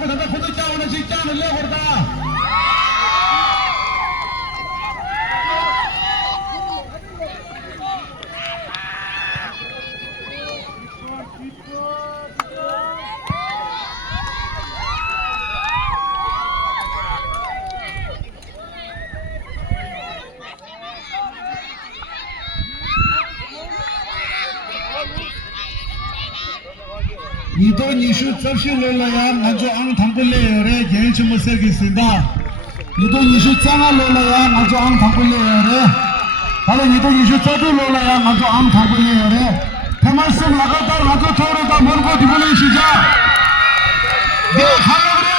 मोर्को खुद चावना शिक्षा ले करता 이도 니슈 접시로라야 나조 앙 담불레요레 개인치 못 살겠습니다. 이도 니슈 짱알로라야 나조 앙 담불레요레 바로 이도 니슈 접시로라야 나조 앙 담불레요레 대말씀 나가다 나조 토르다 모르고 디불레 시작 네 갈라 그래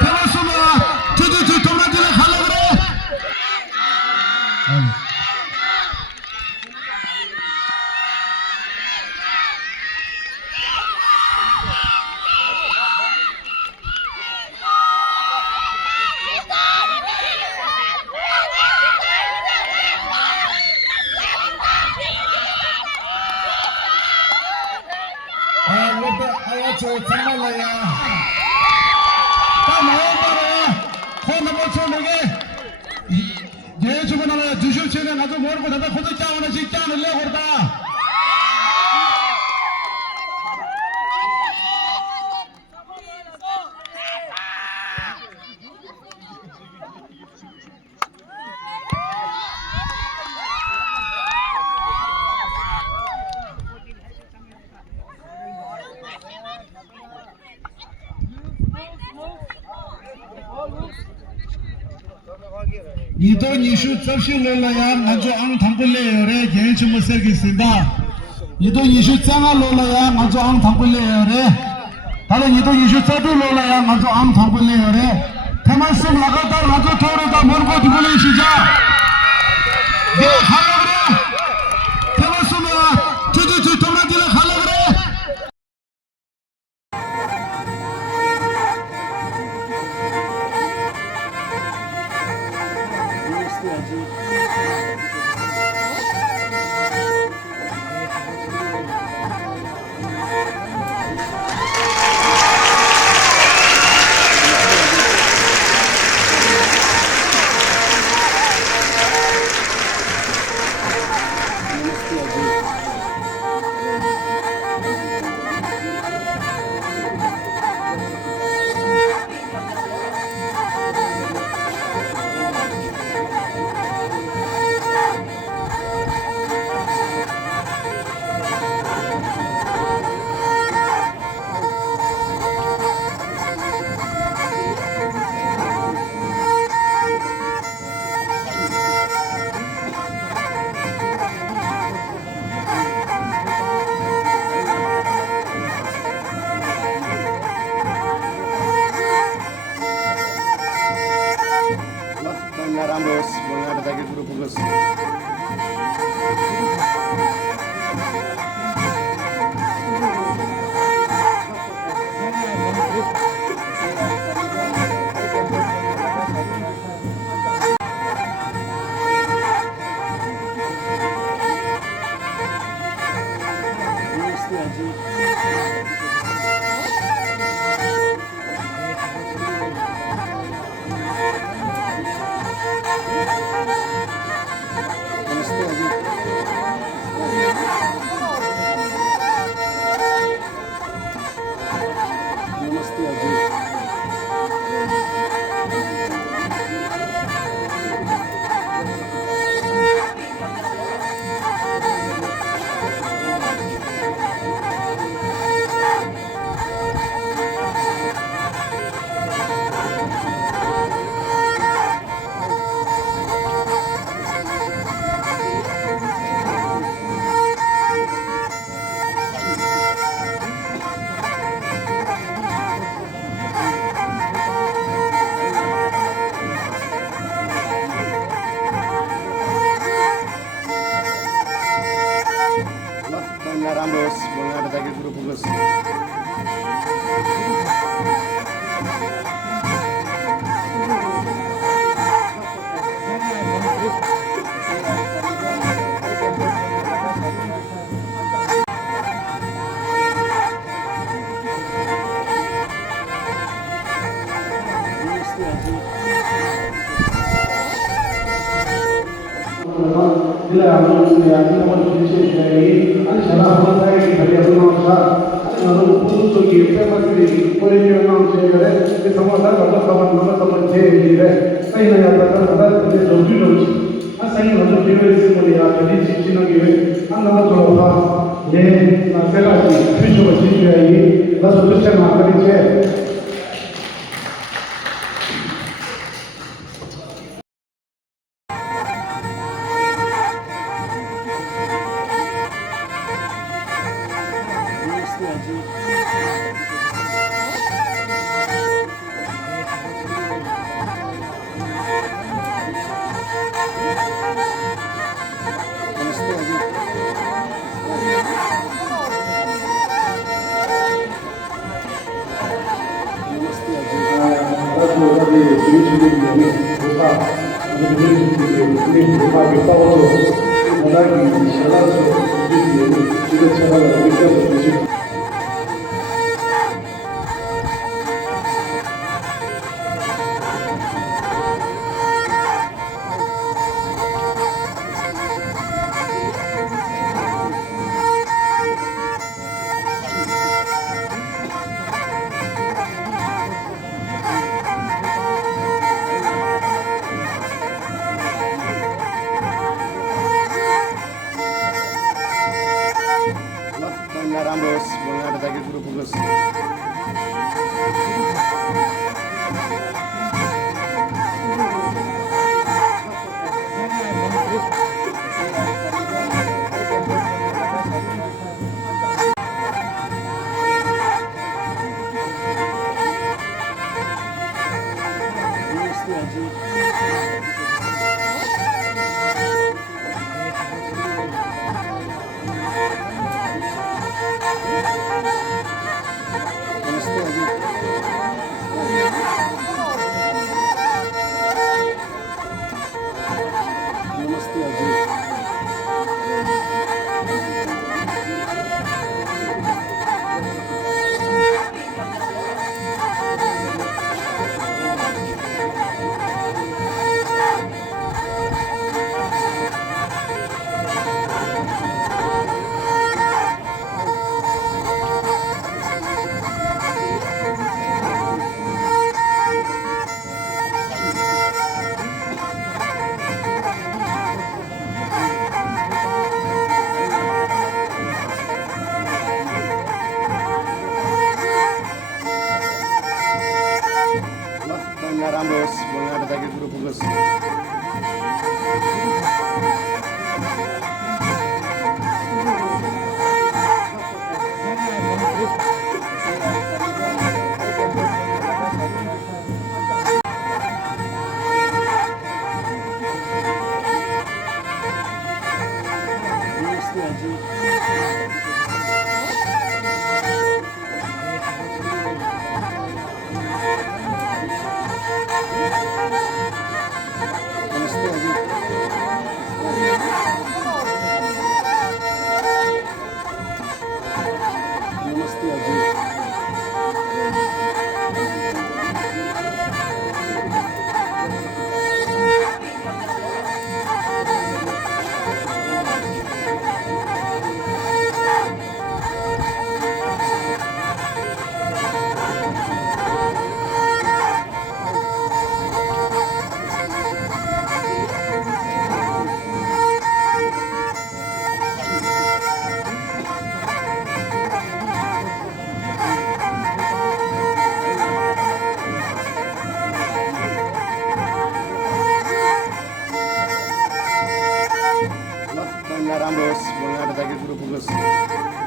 대말씀 나가 저저 도마들에 갈라 그래 정말로야. 다 나와봐라. 코너버 쳐내게. 제 주변에 주실체는 아주 모르고 다다 고도 짜오나 식장을 내고다. 이도 니슈 접시로라야 나조 앙 담불레요레 개인치 못 살겠습니다. 이도 니슈 짱알로라야 나조 앙 담불레요레 바로 이도 니슈 접시로라야 나조 앙 담불레요레 대말씀 나가다 나조 토르다 모르고 디불레 시작 네 갈라 그래 대말씀 나가 저저 도마들에 갈라 그래 Ramos, volver ataque el grupo plus. Ramos, volver ataque el grupo plus. 아무리 양념을 주시니 아니 제가 한번 사이에 달려서 나는 무슨 속이 빼앗기기 버리면 제가 그 상황을 가만 제일에 사이는 약간 근데 저주로 사이 먼저 필요했을 거야. 근데 지치는 게 하나만 더 네, 제가 필요가 지켜야지. 나도 그렇게 말하지. Ramos, Bolsonaro daqui do Grupo Gus. Ramos, Bolsonaro daqui do Grupo Gus. Ramos, Bolsonaro daqui do Grupo Gus.